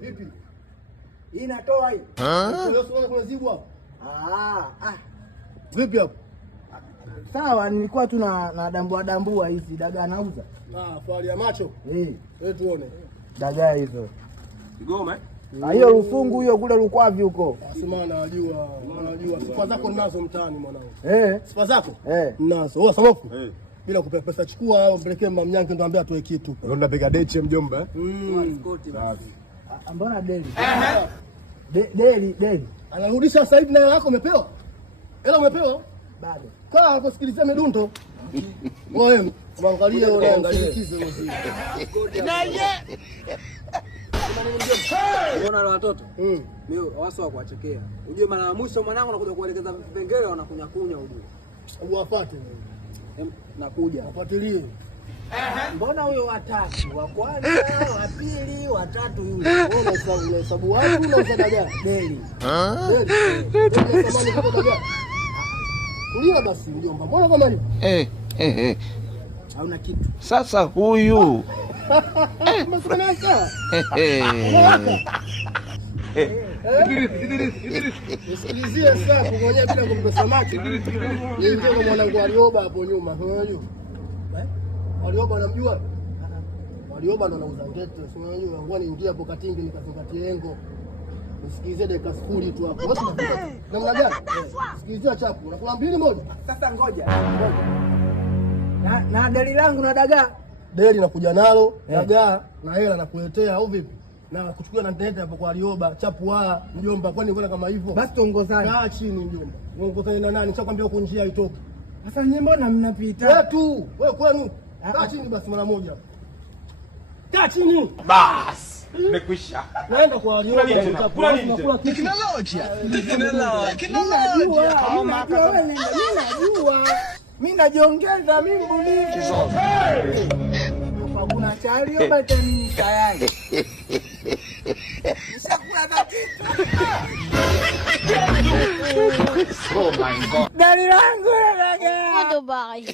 Vipi? Inatoa hii. Leo sio kuna zibwa. Vipi hapo? Sawa, nilikuwa tu na dambua hizi dagaa nauza. Fahari ya macho. Tuone. Dagaa hizo. Kigoma hiyo Rusungu hiyo kule Lukwavi huko. Sema najua. Sifa zako ninazo mtaani mwanangu. Sifa zako? Ninazo. Wewe samofu? Bila kupewa pesa chukua au mpelekee mama Mnyange ndo ambia atoe kitu. Ndio napiga deche mjomba. Mbona deli? Deli. Anarudisha sasa hivi na hela yako umepewa? Hela umepewa? Bado. Kaa kusikilizia midundo. Wewe muangalie unasikiliza muziki. Unaona watoto? Mimi waso wa kuachekea. Unajua mara ya mwisho mwanangu nakuja kuelekeza vipengele wanakunya unajua. Uwafuate. Nakuja. Wafuatilie. Mbona huyo watatu? Wa kwanza, wa pili, wa tatu yule. Wewe unahesabu watu na usadaga. Deli. Kulia basi mjomba. Mbona kama hivi? Hauna kitu. Sasa huyu. Masuka. Nisikilizie sasa kungoja bila kumpa samaki. Yeye ndio mwanangu Alioba hapo nyuma. Unajua? Alioba unamjua? Alioba ndo anauza ngete. Unajua ngwani ingia hapo katingi nikazingatia engo. Nisikilizie dakika sifuri tu hapo. Namna gani? Sikilizia chapu. Unakula mbili moja. Sasa ngoja. Na deli langu na dagaa. Deli nakuja nalo, dagaa na hela nakuletea au vipi? Na kuchukua na internet hapo kwa Alioba, chapu mjomba, kwani unaona kama hivyo? Basi tuongozane. Kaa chini mjomba. Uongozane na nani? Nishakwambia huko njia haitoki. Sasa nyinyi mbona mnapita? Wewe tu, wewe kwenu. Kaa chini basi mara moja. Kaa chini. Bas. Nimekwisha. Naenda kwa Alioba, tunakula teknolojia. Mimi najiongeza mimi mbunifu. Kuna chali au batani tayari. Nisakula na kitu. Oh my God. Dari langu na dagaa. Ano ba kayo?